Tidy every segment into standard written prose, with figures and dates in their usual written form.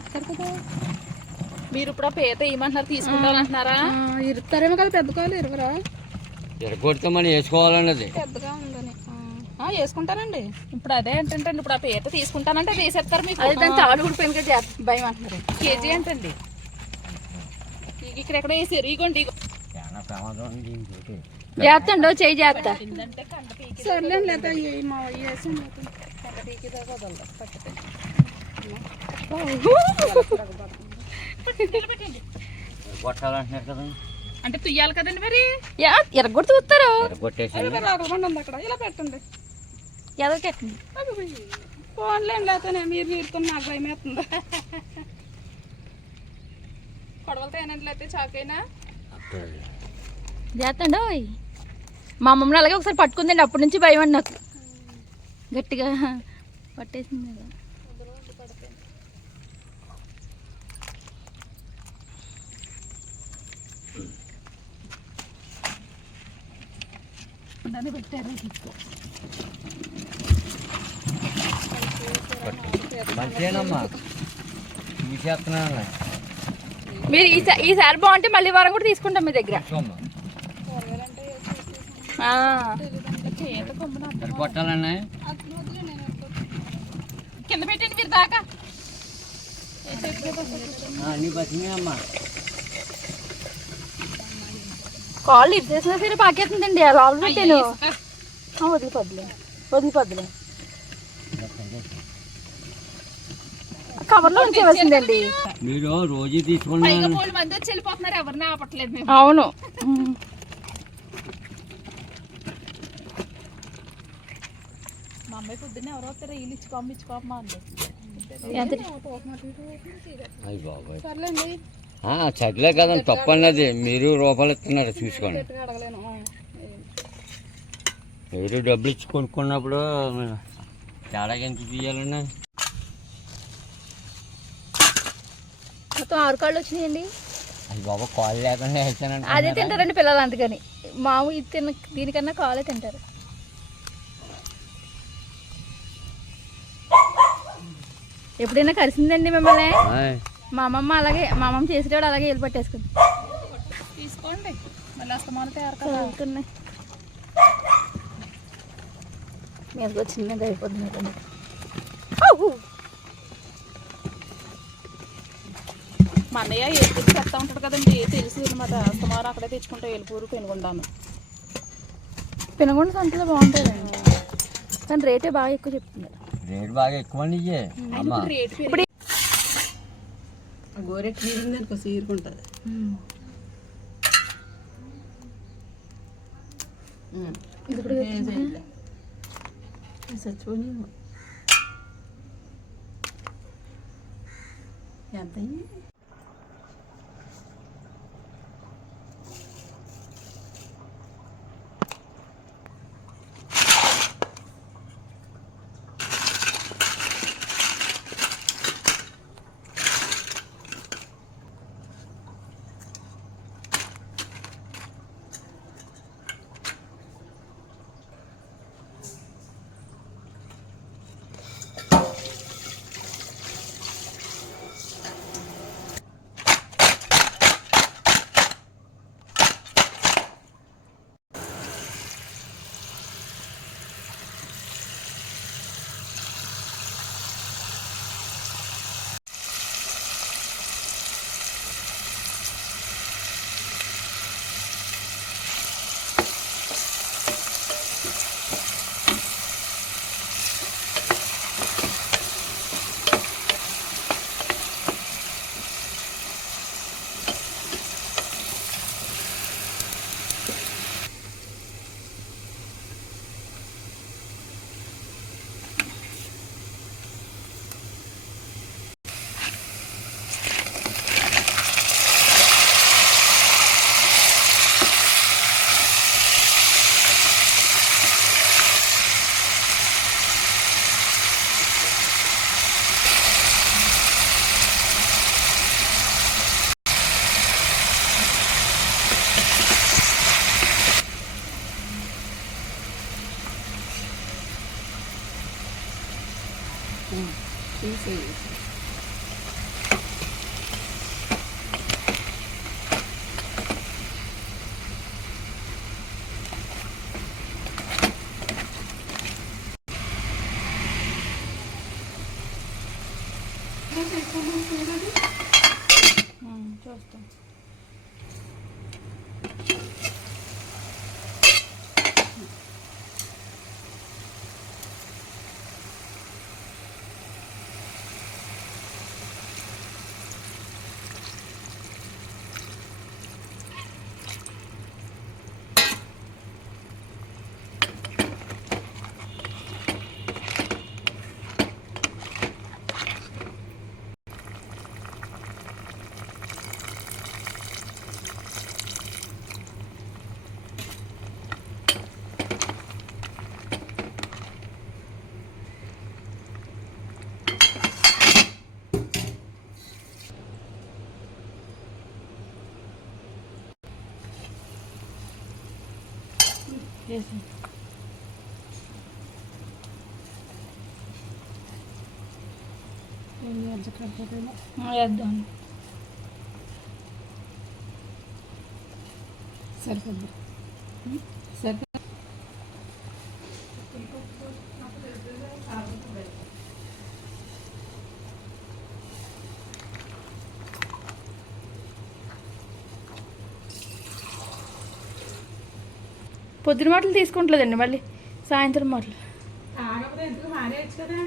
చెప్తారు కదా. మీరు ఇప్పుడు ఆ పీత ఏమంటున్నారు, తీసుకుంటారంటున్నారా? ఇరుతారేమో కదా, పెద్ద కాలు ఇరవరా. ఎరగొడితే మనం వేసుకోవాలన్నది పెద్దగా ఉందని వేసుకుంటానండి. ఇప్పుడు అదే ఏంటంటే ఇప్పుడు ఆ పీత తీసుకుంటానంటే తీసేస్తారు మీకు. అది దాని తాడు ఊడిపోయిన భయం అంటున్నారు. కేజీ ఏంటండి ఇక్కడ వేసారు. ఇగోండి చాలా ప్రమాదం ఉంది దీనికి. చేస్తండో చేయి చేస్తా. సర్లేండి లేదా మా వేసి కంట పీకి దాకా వదలదు పట్టుకొని కొట్టాలంటున్నారు కదా, అంటే తుయ్యాలి కదండి మరి. ఎరగొట్టి చూస్తారు. ఎరగొట్టేసి రాకబండి ఉంది అక్కడ, ఇలా పెట్టండి. ఎదగెట్టండి. ఫోన్లేండి లేకపోతే మీరు తీరుతున్న నాకు భయం వేస్తుంది. కొడవలతో ఏనండి లేకపోతే చాకైనా చేస్తండో. మా అమ్మమ్మని అలాగే ఒకసారి పట్టుకుందండి, అప్పటి నుంచి భయం అండి నాకు. గట్టిగా పట్టేసింది కదా. పెట్టారు. మంచిదేనమ్మా, తీసేస్తున్నాను. మీరు ఈసారి బాగుంటే మళ్ళీ వారం కూడా తీసుకుంటాం మీ దగ్గర. కొట్టాలన్నా కింద పెట్టండి మీరు దాకా. అన్నీ బతికినాయమ్మా. కాళ్ళు ఇచ్చేసినా సరే పాకేస్తుందండి. లోపల పెట్టాను. వదిలిపోద్దులే కవర్లో ఉంచేసిందండి. మీరు రోజు తీసుకున్నాను. మంది వచ్చి వెళ్ళిపోతున్నారు, ఎవరిని ఆపట్లేదు మేము. అవును. మా అమ్మాయి పొద్దున్న ఎవరో వస్తారు, వీళ్ళు ఇచ్చుకోమ్మా అండి. అయ్యి బాబాయ్, సర్లేండి చదిలే కదండి, తప్పు అన్నది. మీరు రూపాయలు ఇస్తున్నారు చూసుకోండి. మీరు డబ్బులు ఇచ్చి కొనుక్కున్నప్పుడు తేడాగా ఎంత తీయాలన్నా. మొత్తం 6 కాళ్ళు వచ్చినాయండి. అది బాబా కాల్ లేకుండా వేసానండి. అదే తింటారండి పిల్లలు, అందుకని మాము ఇది దీనికన్నా కాలే తింటారు. ఎప్పుడైనా కలిసిందండి మిమ్మల్ని? మా అమ్మమ్మ అలాగే, మా అమ్మమ్మ చేసేవాడు అలాగే వెళ్ళి పట్టేసుకుంది. తీసుకోండి, మళ్ళీ అస్తమానం తయారు కదా. మీకు వచ్చిందండి, అయిపోతుంది. మా అన్నయ్య ఏలుపూరు చెప్తా ఉంటాడు కదండి, తెలిసి అనమాట. అస్తమానం అక్కడే తెచ్చుకుంటా, ఏలుపూరు పెనుగొండాను. పెనుగొండ సంతలో బాగుంటుందండి, కానీ రేటే బాగా ఎక్కువ చెప్తున్నారు. రేటు బాగా ఎక్కువ అండి. ఇప్పుడు గోరె తీరిందనుకో సీరుకుంటుంది. చచ్చిపోయి ఎంత చూస్తాం. వేద్దాం. సరిపోద్ది. సరిపోద్ది. పొద్దున మాటలు తీసుకుంటలేదండి, మళ్ళీ సాయంత్రం మాటలు తాగకపోతే ఎందుకు మానేయచ్చు కదా.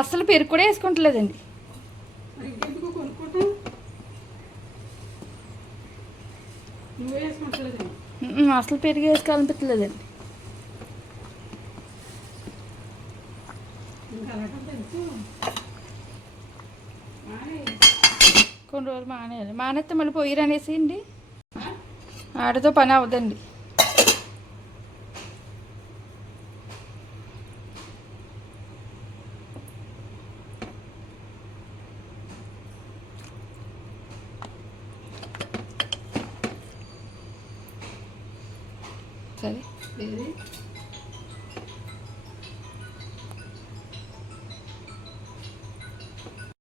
అస్సలు పెరుగు కూడా వేసుకుంటలేదండి. ఇంకెందుకు కొనుక్కుంటాం, నువ్వు వేసుకుంటలేదండి. అసలు పెరుగు వేసుకోవాలనిపించలేదండి. ఇంకా అలాగ తెలుసు. కొన్ని రోజులు మానేయాలి. మానేస్తే మళ్ళీ పొయ్యిరు అనేసి అండి ఆడతో పని అవ్వదండి. సరే.